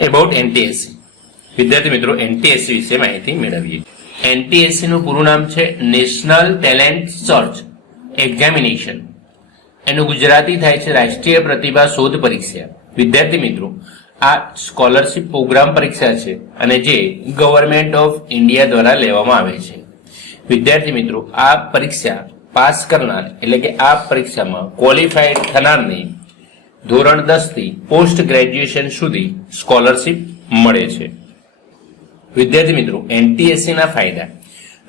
About એનટીએસસી વિદ્યાર્થી મિત્રો એનટીએસસી વિશે માહિતી મેળવીએ. એનટીએસસી નું પૂરું નામ છે નેશનલ ટેલેન્ટ સર્ચ એક્ઝામિનેશન એનું ગુજરાતી થાય છે રાષ્ટ્રીય પ્રતિભા શોધ પરીક્ષા. વિદ્યાર્થી મિત્રો, આ સ્કોલરશિપ પ્રોગ્રામ પરીક્ષા છે અને જે ગવર્મેન્ટ ઓફ ઇન્ડિયા દ્વારા લેવામાં આવે છે. વિદ્યાર્થી મિત્રો, આ પરીક્ષા પાસ કરનાર, એટલે કે આ પરીક્ષામાં ક્વોલિફાઈડ થનારને ધોરણ દસથી પોસ્ટ ગ્રેજ્યુએશન સુધી સ્કોલરશીપ મળે છે. વિદ્યાર્થી મિત્રો એનટીએસસી ના ફાયદા.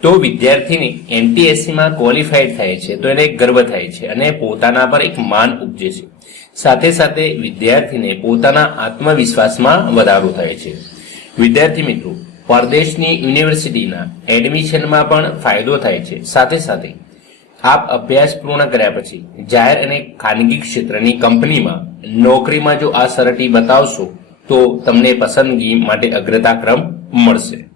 તો વિદ્યાર્થીને એનટીએસસીમાં ક્વોલિફાઈડ થાય છે, તો એને ગર્વ થાય છે અને પોતાના પર એક માન ઉપજે છે. સાથે સાથે વિદ્યાર્થીને પોતાના આત્મવિશ્વાસમાં વધારો થાય છે. વિદ્યાર્થી મિત્રો, પરદેશની યુનિવર્સિટીના એડમિશનમાં પણ ફાયદો થાય છે. સાથે સાથે આપ અભ્યાસ પૂર્ણ કર્યા પછી જાહેર અને ખાનગી ક્ષેત્રની કંપનીમાં નોકરીમાં જો આ સરટી બતાવશો, તો તમને પસંદગી માટે અગ્રતા ક્રમ મળશે.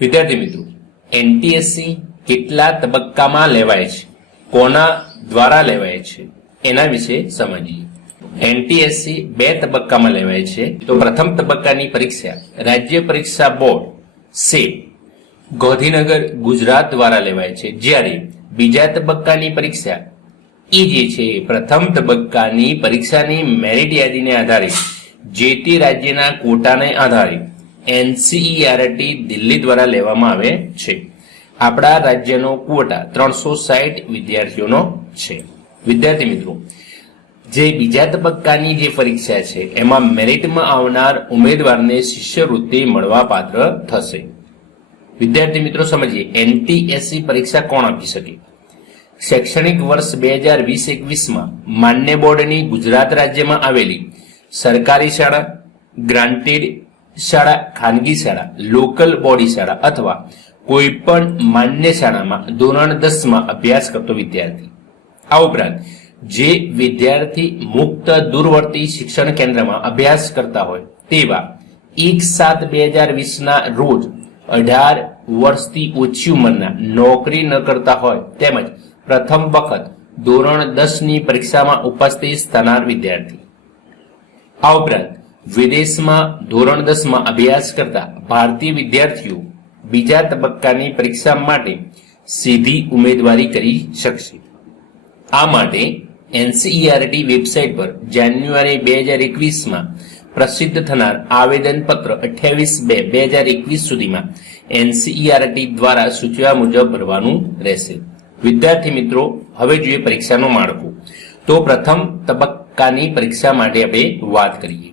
વિદ્યાર્થી મિત્રો, એનટીએસસી કેટલા તબક્કામાં લેવાય છે? કોના દ્વારા લેવાય છે? એના વિશે સમજીએ. એનટીએસસી બે તબક્કામાં લેવાય છે. તો પ્રથમ તબક્કાની પરીક્ષા રાજ્ય પરીક્ષા બોર્ડ, સે. ગાંધીનગર, ગુજરાત દ્વારા લેવાય છે. જ્યારે બીજા તબક્કાની પરીક્ષા. એ જે છે, પ્રથમ તબક્કાની પરીક્ષાની મેરિટ યાદીને આધારે જે તે રાજ્યના કોટાને આધારે એનસીઈઆરટી દિલ્હી દ્વારા લેવામાં આવે છે. આપણા રાજ્યનો કોટા ત્રણસો સાઠ વિદ્યાર્થીઓનો છે. વિદ્યાર્થી મિત્રો, જે બીજા તબક્કાની જે પરીક્ષા છે, એમાં મેરિટમાં આવનાર ઉમેદવારને શિષ્યવૃત્તિ મળવા પાત્ર થશે. વિદ્યાર્થી મિત્રો સમજીએ એનટીએસસી પરીક્ષા કોણ આપી શકે? શૈક્ષણિક વર્ષ બે હજાર વીસ એકવીસમાં માન્ય બોર્ડની ગુજરાત રાજ્યમાં આવેલી સરકારી શાળા, ગ્રાન્ટેડ શાળા, ખાનગી શાળા, લોકલ બોડી શાળા અથવા કોઈ પણ માન્ય શાળામાં ધોરણ દસમાં અભ્યાસ કરતો વિદ્યાર્થી. આ ઉપરાંત જે વિદ્યાર્થી મુક્ત દૂરવર્તી શિક્ષણ કેન્દ્રમાં અભ્યાસ કરતા હોય તેવા એક સાત બે હજાર વીસના રોજ અઢાર વર્ષથી ઓછી ઉંમરના નોકરી ન કરતા હોય તેમજ પ્રથમ વખત ધોરણ દસની પરીક્ષામાં ઉપસ્થિત થનાર વિદ્યાર્થી. આ ઉપરાંત વિદેશમાં ધોરણ દસમાં અભ્યાસ કરતા ભારતીય વિદ્યાર્થીઓ બીજા તબક્કાની પરીક્ષા માટે સીધી ઉમેદવારી કરી શકશે. આ માટે એનસીઈઆરટી વેબસાઇટ પર જાન્યુઆરી બે હજાર એકવીસમાં પ્રસિદ્ધ થનાર આવેદન પત્ર અઠ્યાવીસ બે બે હજાર એકવીસ સુધીમાં એનસીઈઆરટી દ્વારા સૂચવ્યા મુજબ ભરવાનું રહેશે. વિદ્યાર્થી મિત્રો, હવે જોઈએ પરીક્ષાનું માળખું. તો પ્રથમ તબક્કાની પરીક્ષા માટે આપણે વાત કરીએ.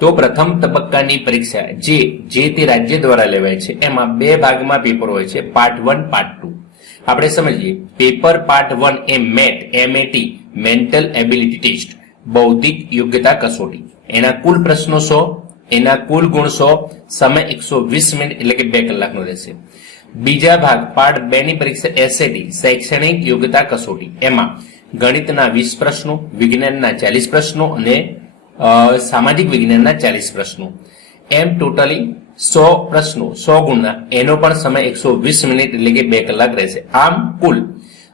તો પ્રથમ તબક્કાની પરીક્ષા જે જે તે રાજ્ય દ્વારા લેવાય છે, એમાં બે ભાગમાં પેપર હોય છે, પાર્ટ વન, પાર્ટ ટુ. આપણે સમજીએ, paper part one A MAT MAT mental ability test, બૌદ્ધિક યોગ્યતા કસોટી. એના કુલ પ્રશ્નો સો એના કુલ ગુણ સો સમય એકસો વીસ મિનિટ એટલે કે બે કલાકનો રહેશે. બીજા ભાગ પાર્ટ બે ની પરીક્ષા એસએટી શૈક્ષણિક યોગ્યતા કસોટી. એમાં ગણિતના વીસ પ્રશ્નો, વિજ્ઞાનના ચાલીસ પ્રશ્નો અને સામાજિક વિજ્ઞાનના ચાલીસ પ્રશ્નો. એમ ટોટલી સો પ્રશ્નો, સો ગુણના. એનો પણ સમય એકસો વીસ મિનિટ એટલે કે બે કલાક રહેશે. આમ કુલ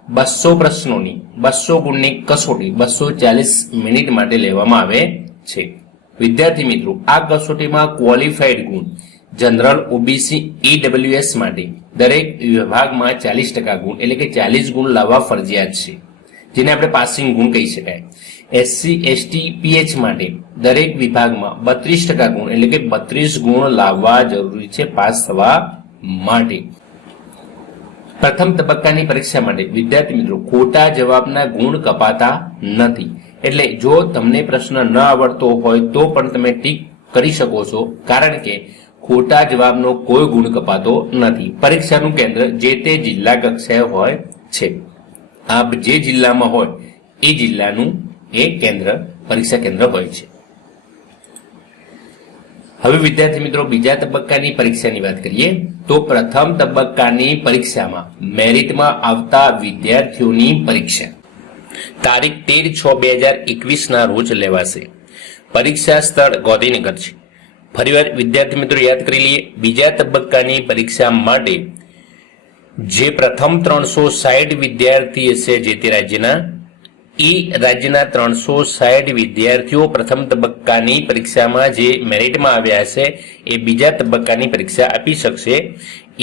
બસો પ્રશ્નોની, બસો ગુણની કસોટી બસો ચાલીસ મિનિટ માટે લેવામાં આવે છે. વિદ્યાર્થી મિત્રો, આ કસોટીમાં ક્વોલિફાઈડ ગુણ જનરલ ઓબીસી ઈડબ્લ્યુએસ માટે દરેક વિભાગમાં ચાલીસ ટકા ગુણ, એટલે કે ચાલીસ ગુણ લાવવા ફરજિયાત છે. જેને આપણે પાસિંગ ગુણ કહી શકાય. એસસી એસટી પીએચ માટે દરેક વિભાગમાં બત્રીસ ટકા ગુણ, એટલે કે બત્રીસ ગુણ લાવવા જરૂરી છે પાસ થવા માટે. પ્રથમ તબક્કાની પરીક્ષા માટે વિદ્યાર્થી મિત્રો, ખોટા જવાબના ગુણ કપાતા નથી. એટલે જો તમને પ્રશ્ન ન આવડતો હોય તો પણ તમે ટીક કરી શકો છો, કારણ કે ખોટા જવાબનો કોઈ ગુણ કપાતો નથી. પરીક્ષાનું કેન્દ્ર જે તે જિલ્લા કક્ષાએ હોય છે. આપ જે જિલ્લામાં હોય, એ જિલ્લાનું એ કેન્દ્ર, પરીક્ષા કેન્દ્ર હોય છે. હવે વિદ્યાર્થી મિત્રો, બીજા તબક્કાની પરીક્ષાની વાત કરીએ, તો પ્રથમ તબક્કાની પરીક્ષામાં મેરિટમાં આવતા વિદ્યાર્થીઓની પરીક્ષા. તારીખ તેર છ બે હજાર એકવીસના રોજ લેવાશે. પરીક્ષા સ્થળ ગાંધીનગર છે. ફરીવાર વિદ્યાર્થી મિત્રો યાદ કરી લઈએ, બીજા તબક્કાની પરીક્ષા માટે જે પ્રથમ ત્રણસો સાઠ વિદ્યાર્થી હશે જે તે રાજ્યના, એ રાજ્યના ત્રણસો સાઠ વિદ્યાર્થીઓ પ્રથમ તબક્કાની પરીક્ષામાં જે મેરિટમાં આવ્યા છે, એ બીજા તબક્કાની પરીક્ષા આપી શકશે.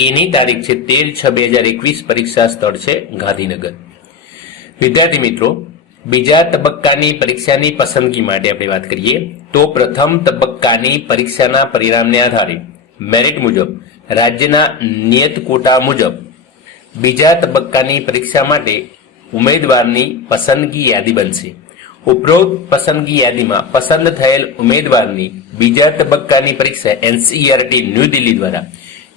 એની તારીખ છે તેર છ બે હજાર એકવીસ પરીક્ષા સ્થળ છે ગાંધીનગર. વિદ્યાર્થી મિત્રો બીજા તબક્કાની પરીક્ષાની પસંદગી માટે આપણે વાત કરીએ, તો પ્રથમ તબક્કાની પરીક્ષાના પરિણામને આધારે મેરિટ મુજબ, રાજ્યના નિયત કોટા મુજબ બીજા તબક્કાની પરીક્ષા માટે ઉમેદવારની પસંદગી યાદી બનશે. ઉપરોક્ત પસંદગી યાદીમાં પસંદ થયેલ ઉમેદવારની બીજા તબક્કાની પરીક્ષા એનસીઈઆરટી ન્યૂ દિલ્હી દ્વારા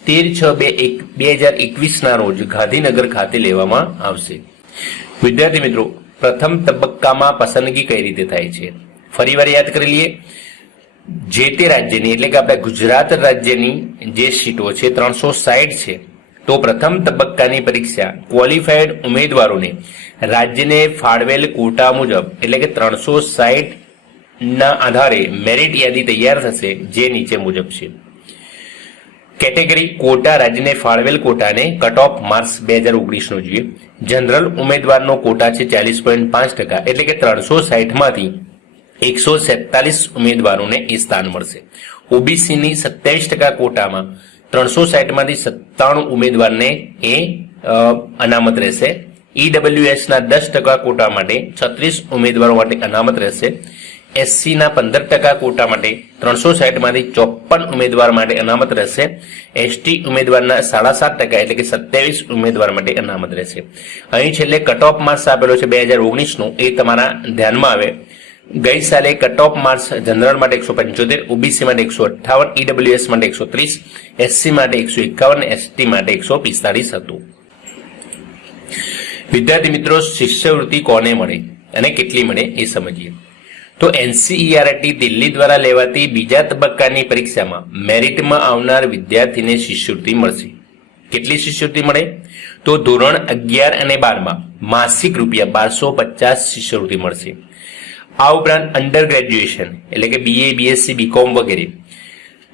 તેર છ બે એક બે હજાર એકવીસના રોજ ગાંધીનગર ખાતે લેવામાં આવશે. વિદ્યાર્થી મિત્રો પ્રથમ તબક્કામાં પસંદગી કઈ રીતે થાય છે? ફરીવાર યાદ કરી લઈએ. જે તે રાજ્યની, એટલે કે આપણે ગુજરાત રાજ્યની જે સીટો છે, ત્રણસો સાઠ છે, તો પ્રથમ તબક્કાની પરીક્ષા ક્વોલિફાઈડ ઉમેદવારોને રાજ્યને ફાળવેલ કોટા મુજબ, એટલે કે ત્રણસો સાઠ ના આધારે મેરિટ યાદી તૈયાર થશે જે નીચે મુજબ છે. કેટેગરી કોટા રાજ્યને ફાળવેલ કોટાને કટ ઓફ માર્ક્સ બે હજાર ઓગણીસનો જોઈએ. જનરલ ઉમેદવારનો કોટા છે ચાલીસ પોઈન્ટ પાંચ ટકા, એટલે કે ત્રણસો સાઠમાંથી એકસો સેતાલીસ ઉમેદવારોને એ સ્થાન મળશે. ઓબીસીની સત્યાવીસ ટકા કોટામાં ત્રણસો સાઠમાંથી સત્તાણું ઉમેદવારને એ અનામત રહેશે. ઈડબ્લ્યુએસના દસ ટકા કોટા માટે છત્રીસ ઉમેદવારો માટે અનામત રહેશે. એસસી ના પંદર ટકા કોટા માટે ત્રણસો સાઠમાંથી ચોપન ઉમેદવાર માટે અનામત રહેશે. એસટી ઉમેદવારના સાડા સાત ટકા એટલે કે સત્યાવીસ ઉમેદવાર માટે અનામત રહેશે. અહીં છેલ્લે કટ ઓફ માર્ક્સ આપેલો છે બે હજાર ઓગણીસનો. એ તમારા ધ્યાનમાં આવે. ગઈ સાલે કટ ઓફ માર્ક્સ જનરલ માટે એકસો પંચોતેર, ઓબીસી માટે એકસો અઠ્ઠાવન, ઈડબ્લ્યુએસ માટે એકસો ત્રીસ, એસસી માટે એકસો એકાવન, એસટી માટે એકસો પિસ્તાળીસ હતું. વિદ્યાર્થી મિત્રો, શિષ્યવૃત્તિ કોને મળે અને કેટલી મળે એ સમજીએ. તો એનસીઈઆરટી દિલ્હી દ્વારા લેવાતી બીજા તબક્કાની પરીક્ષામાં મેરિટમાં આવનાર વિદ્યાર્થીને શિષ્યવૃત્તિ મળશે. કેટલી શિષ્યવૃત્તિ મળે? તો ધોરણ અગિયાર અને બારમાં માસિક રૂપિયા બારસો પચાસ શિષ્યવૃત્તિ મળશે. આ ઉપરાંત અંડર ગ્રેજ્યુએશન એટલે કે બીએ બીએસસી બીકોમ વગેરે.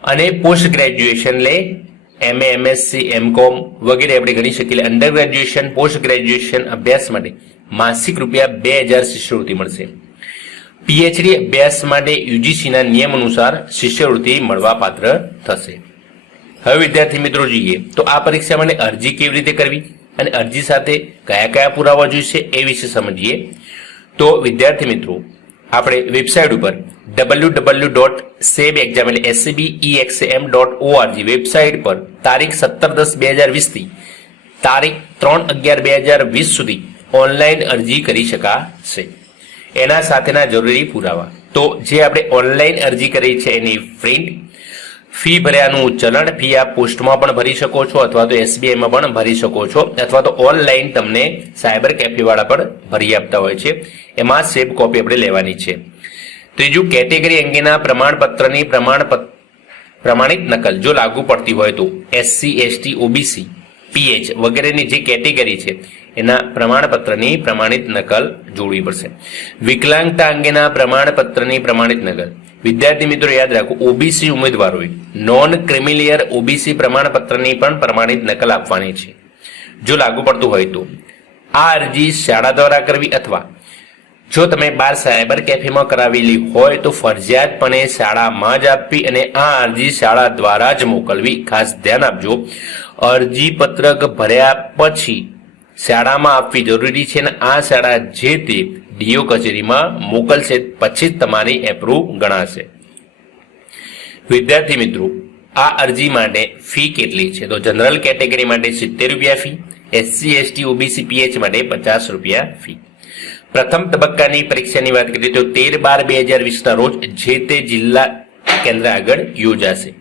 અને પોસ્ટ ગ્રેજ્યુએશન લે એમએ એમએસસી એમકોમ વગેરે આપણે ગણી શકીએ. અંડર ગ્રેજ્યુએશન પોસ્ટ ગ્રેજ્યુએશન અભ્યાસ માટે માસિક રૂપિયા બે હજાર શિષ્યવૃત્તિ મળશે. પીએચડી અભ્યાસ માટે યુજીસીના નિયમ અનુસાર શિષ્યવૃત્તિ મળવા પાત્ર થશે. હવે વિદ્યાર્થી મિત્રો જોઈએ, તો આ પરીક્ષા માટે અરજી કેવી રીતે કરવી અને અરજી સાથે કયા કયા પુરાવા જોઈશે એ વિશે સમજીએ. તો વિદ્યાર્થી મિત્રો, આપણે વેબસાઇટ ઉપર ડબલ્યુ ડબલ્યુ ડોટ સેબ એક્ઝામ એટલે SCB M dot ORG website પર તારીખ સત્તર દસ બે હજાર વીસથી તારીખ ત્રણ અગિયાર બે હજાર વીસ સુધી ઓનલાઈન અરજી કરી શકાશે. એના સાથેના જરૂરી પુરાવા. તો જે આપણે ઓનલાઈન અરજી કરી છે એની પ્રિન્ટ, ફી ભર્યાનું ચલણ, ફી આપ પોસ્ટમાં પણ ભરી શકો છો અથવા તો એસબીઆઈમાં પણ ભરી શકો છો અથવા તો ઓનલાઈન તમને સાયબર કેફેવાળા પણ ભરી આપતા હોય છે. એમાં સેફ કોપી આપણે લેવાની છે. ત્રીજું, કેટેગરી અંગેના પ્રમાણપત્રની પ્રમાણપત્ર પ્રમાણિત નકલ, જો લાગુ પડતી હોય તો એસસી, એસટી, ઓબીસી, પીએચ વગેરેની જે કેટેગરી છે એના પ્રમાણપત્રની પ્રમાણિત નકલ જોડવી પડશે. વિકલાંગતા અંગેના પ્રમાણપત્રની પ્રમાણિત નકલ. વિદ્યાર્થી મિત્રો યાદ રાખો, ઓબીસી ઉમેદવારોએ નોન ક્રિમિલિયર ઓબીસી પ્રમાણપત્રની પણ પ્રમાણિત નકલ આપવાની છે. જો લાગુ પડતું હોય તો, આ અરજી શાળા દ્વારા કરવી અથવા જો તમે બાર સાયબર કેફેમાં કરાવેલી હોય તો ફરજિયાતપણે શાળામાં જ આપવી અને આ અરજી શાળા દ્વારા જ મોકલવી. ખાસ ધ્યાન આપજો. અરજી પત્રક ભર્યા પછી શાળામાં આપવી જરૂરી છે અને આ શાળા જે તે ડીઓ કચેરીમાં મોકલશે પછી જ તમારી એપ્રુવ ગણાશે. વિદ્યાર્થી મિત્રો, આ અરજી માટે ફી કેટલી છે? તો જનરલ કેટેગરી માટે સિત્તેર રૂપિયા fee SC ST OBC PH માટે પચાસ રૂપિયા ફી. પ્રથમ તબક્કાની પરીક્ષાની વાત કરીએ તો તેર બાર બે હજાર વીસના રોજ જે તે જિલ્લા કેન્દ્ર આગળ યોજાશે.